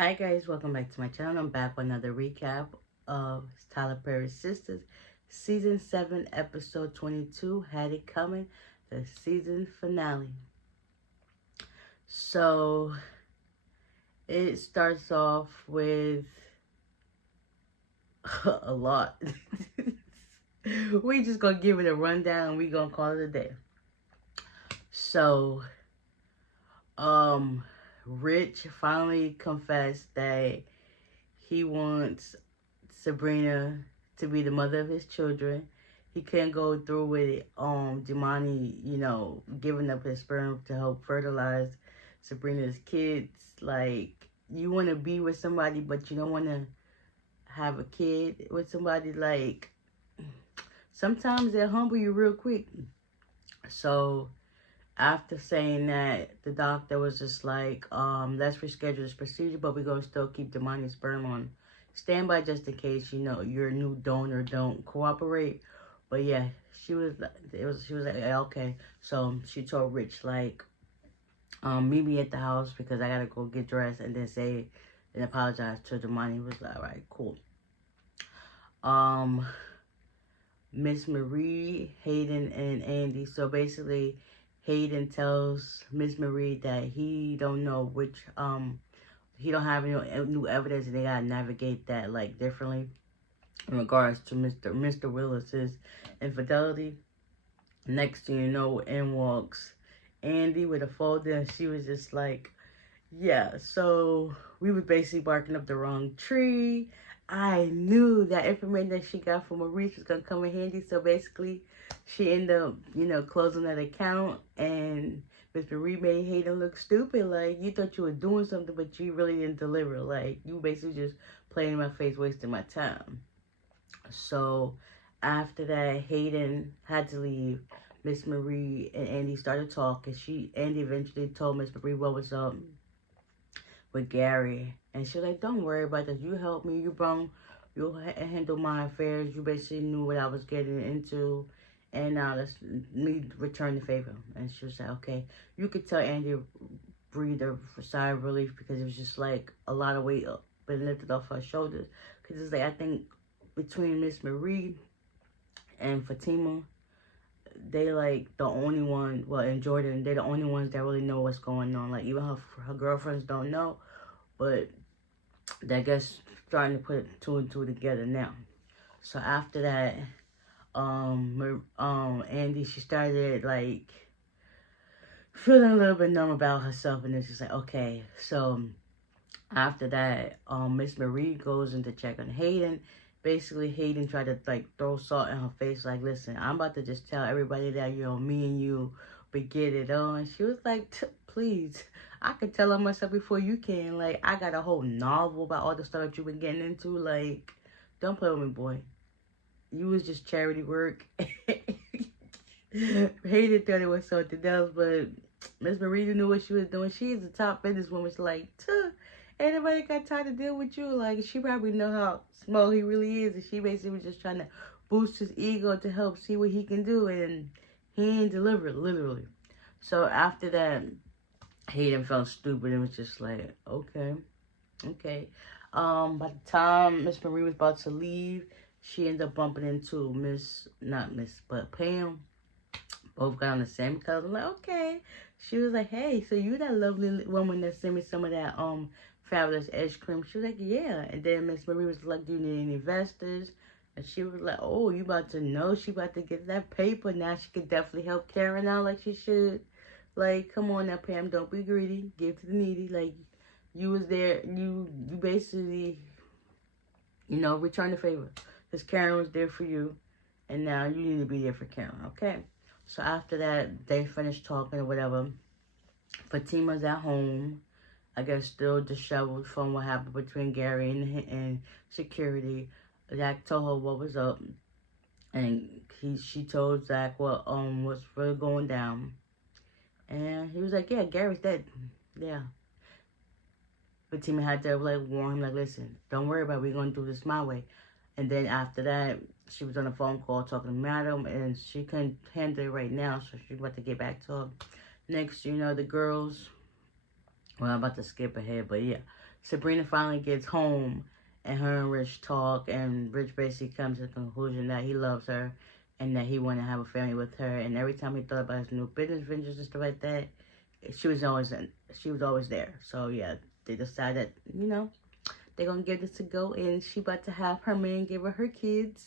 Hi guys, welcome back to my channel. I'm back with another recap of Tyler Perry's Sistas, Season 7, Episode 22, Had It Coming, the season finale. So, it starts off with a lot. We just gonna give it a rundown and we gonna call it a day. So, Rich finally confessed that he wants Sabrina to be the mother of his children. He couldn't go through with Jemani, giving up his sperm to help fertilize Sabrina's kids. Like, you want to be with somebody, but you don't want to have a kid with somebody. Like, sometimes they humble you real quick. So, after saying that, the doctor was just like, let's reschedule this procedure, but we're going to still keep Jemani's sperm on standby just in case, your new donor don't cooperate. But yeah, she was like, yeah, okay. So she told Rich, like, meet me at the house because I got to go get dressed and then say and apologize to Jemani. He was like, all right, cool. Miss Marie, Hayden, and Andy. So basically, Hayden tells Miss Marie that he don't know which, he don't have any new evidence and they gotta navigate that, like, differently in regards to Mr. Willis's infidelity. Next thing you know, in walks Andy with a folder and she was just like, yeah, so we were basically barking up the wrong tree. I knew that information that she got from Maurice was going to come in handy. So basically, she ended up, closing that account. And Mr. Marie made Hayden look stupid. Like, you thought you were doing something, but you really didn't deliver. Like, you basically just playing in my face, wasting my time. So after that, Hayden had to leave. Miss Marie and Andy started talking. Andy eventually told Miss Marie what was up with Gary, and she was like, don't worry about this, you helped me, you'll handle my affairs, you basically knew what I was getting into, and now let's return the favor. And she was like, okay. You could tell Andy breathed a sigh of relief because it was just like a lot of weight up been lifted off her shoulders, because it's like, I think between Miss Marie and Fatima, they like the only one, well, and Jordan, they're the only ones that really know what's going on. Like, even her girlfriends don't know, but I guess starting to put two and two together now. So after that, Andy, she started like feeling a little bit numb about herself, and it's just like, okay. So after that, Miss Marie goes in to check on Hayden. Basically, Hayden tried to like throw salt in her face, like, listen, I'm about to just tell everybody that, me and you, we get it on. She was like, please, I can tell on myself before you can. Like, I got a whole novel about all the stuff that you've been getting into. Like, don't play with me, boy. You was just charity work. Hayden thought it was something else, but Miss Marie knew what she was doing. She is the top businesswoman. She's like, ain't nobody got time to deal with you. Like, she probably know how small he really is, and she basically was just trying to boost his ego to help see what he can do, and he ain't delivered, literally. So after that, Hayden felt stupid and was just like, okay. By the time Miss Marie was about to leave, she ended up bumping into Pam. Both got on the same color. I'm like, okay. She was like, hey, so you that lovely woman that sent me some of that fabulous ice cream? She was like, yeah. And then Miss Marie was like, do you need any investors? And she was like, oh, you about to know? She about to get that paper. Now she could definitely help Karen out like she should. Like, come on now, Pam, don't be greedy. Give to the needy. Like, you was there. You basically, return the favor. Because Karen was there for you. And now you need to be there for Karen, okay? So after that, they finished talking or whatever. Fatima's at home. I guess still disheveled from what happened between Gary and security. Zach told her what was up. And she told Zach what was really going down. And he was like, yeah, Gary's dead. Yeah. Fatima had to like warn him, like, listen, don't worry about it. We're going to do this my way. And then after that, she was on a phone call talking to Madam, and she couldn't handle it right now, so she's about to get back to her. Next, the girls, well, I'm about to skip ahead, but yeah. Sabrina finally gets home, and her and Rich talk, and Rich basically comes to the conclusion that he loves her and that he want to have a family with her. And every time he thought about his new business ventures and stuff like that, she was always there. So yeah, they decided that, they're gonna give this a go, and she about to have her man give her kids,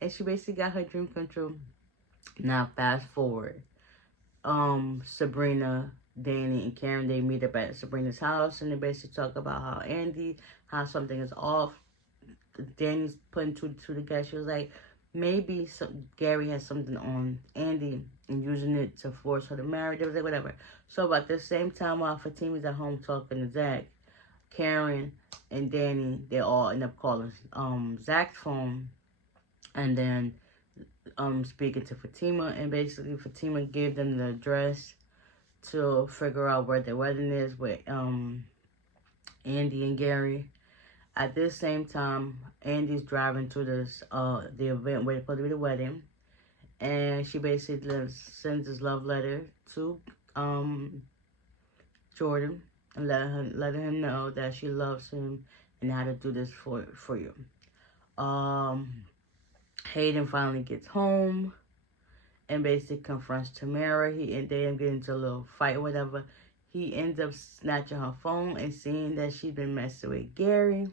and she basically got her dream come true. Now fast forward, Sabrina, Danny, and Karen, they meet up at Sabrina's house, and they basically talk about how something is off. Danny's putting two together. She was like, maybe Gary has something on Andy and using it to force her to marry. They was like, whatever. So about the same time while Fatima's at home talking to Zach, Karen and Danny, they all end up calling Zach's phone, and then speaking to Fatima, and basically Fatima gave them the address to figure out where their wedding is with Andy and Gary. At this same time, Andy's driving to this the event where it's supposed to be the wedding, and she basically sends this love letter to Jordan and letting him know that she loves him and how to do this for you. Hayden finally gets home and basically confronts Tamara. They end up getting into a little fight or whatever. He ends up snatching her phone and seeing that she's been messing with Gary.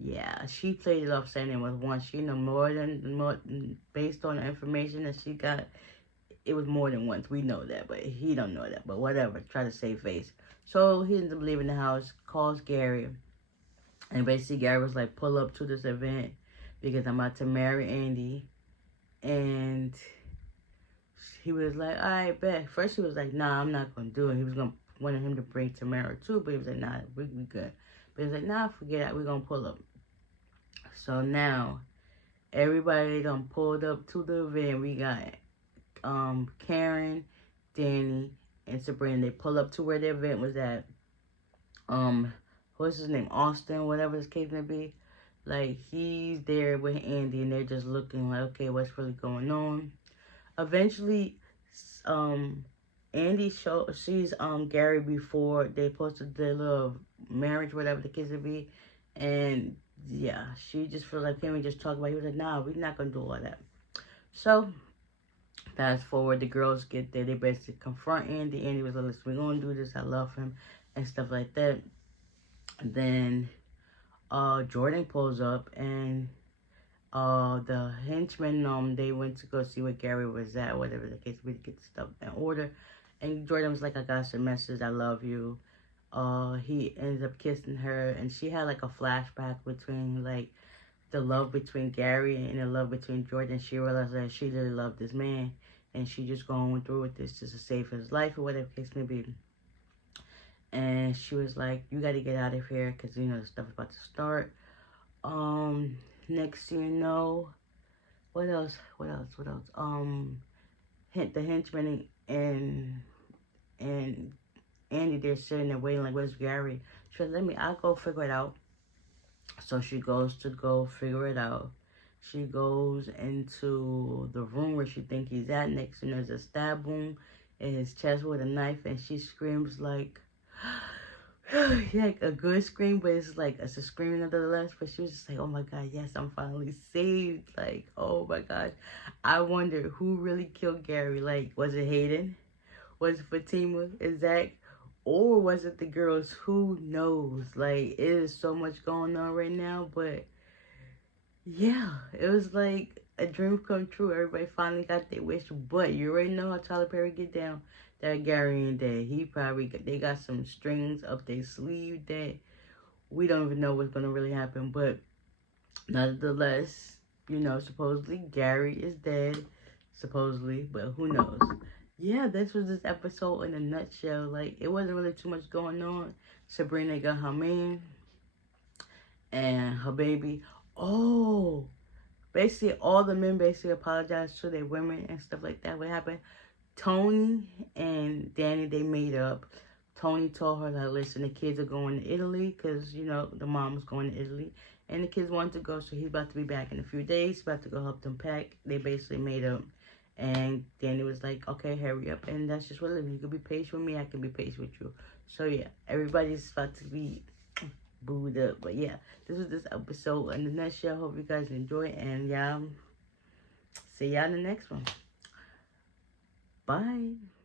Yeah, she played it off saying it was one. She know more based on the information that she got. It was more than once. We know that, but he don't know that. But whatever, try to save face. So he ends up leaving the house, calls Gary, and basically Gary was like, pull up to this event because I'm about to marry Andy. And he was like, all right, bet. First he was like, nah, I'm not going to do it. He was going to wanted him to bring Tamara too, but he was like, nah, we good. But he was like, nah, forget it. We're going to pull up. So now, everybody done pulled up to the event. We got Karen, Danny, and Sabrina. They pull up to where the event was at. What's his name? Austin, whatever his case may be. Like, he's there with Andy, and they're just looking like, okay, what's really going on? Eventually, Andy sees Gary before they posted their little marriage, whatever the case may be, and yeah, she just feels like him and just talk about it. He was like, nah, we're not gonna do all that. So fast forward, the girls get there. They basically confront Andy. Andy was like, listen, we're gonna do this. I love him and stuff like that. And then Jordan pulls up, and the henchmen, they went to go see where Gary was at, whatever the case, we get stuff in order. And Jordan was like, I got some message, I love you. He ends up kissing her, and she had like a flashback between like the love between Gary and the love between Jordan. She realized that she really loved this man, and she just going through with this just to save his life or whatever the case may be. And she was like, you got to get out of here because, the stuff is about to start. Next thing you know, what else? The henchmen and Andy, they're sitting there waiting like, where's Gary? She said, I'll go figure it out. So she goes to go figure it out. She goes into the room where she thinks he's at. Next, and there's a stab wound in his chest with a knife, and she screams like a good scream, but it's a scream nonetheless. But she was just like, oh my God, yes, I'm finally saved. Like, oh my gosh. I wonder who really killed Gary. Like, was it Hayden? Was it Fatima? Is Zach? Or was it the girls? Who knows? Like, it is so much going on right now. But yeah, it was like a dream come true. Everybody finally got their wish. But you already know how Tyler Perry get down. That Gary and Dad, they got some strings up their sleeve that we don't even know what's gonna really happen. But nonetheless, supposedly Gary is dead, supposedly, but who knows? Yeah, this was this episode in a nutshell. Like, it wasn't really too much going on. Sabrina got her man and her baby. Oh, basically all the men basically apologized to their women and stuff like that. What happened? Tony and Danny, they made up. Tony told her, like, listen, the kids are going to Italy because, the mom was going to Italy. And the kids wanted to go, so he's about to be back in a few days. He's about to go help them pack. They basically made up. And Danny was like, okay, hurry up. And that's just what it is. You can be patient with me, I can be patient with you. So yeah, everybody's about to be booed up. But yeah, this was this episode. And the next show, I hope you guys enjoy. And yeah, see y'all in the next one. Bye.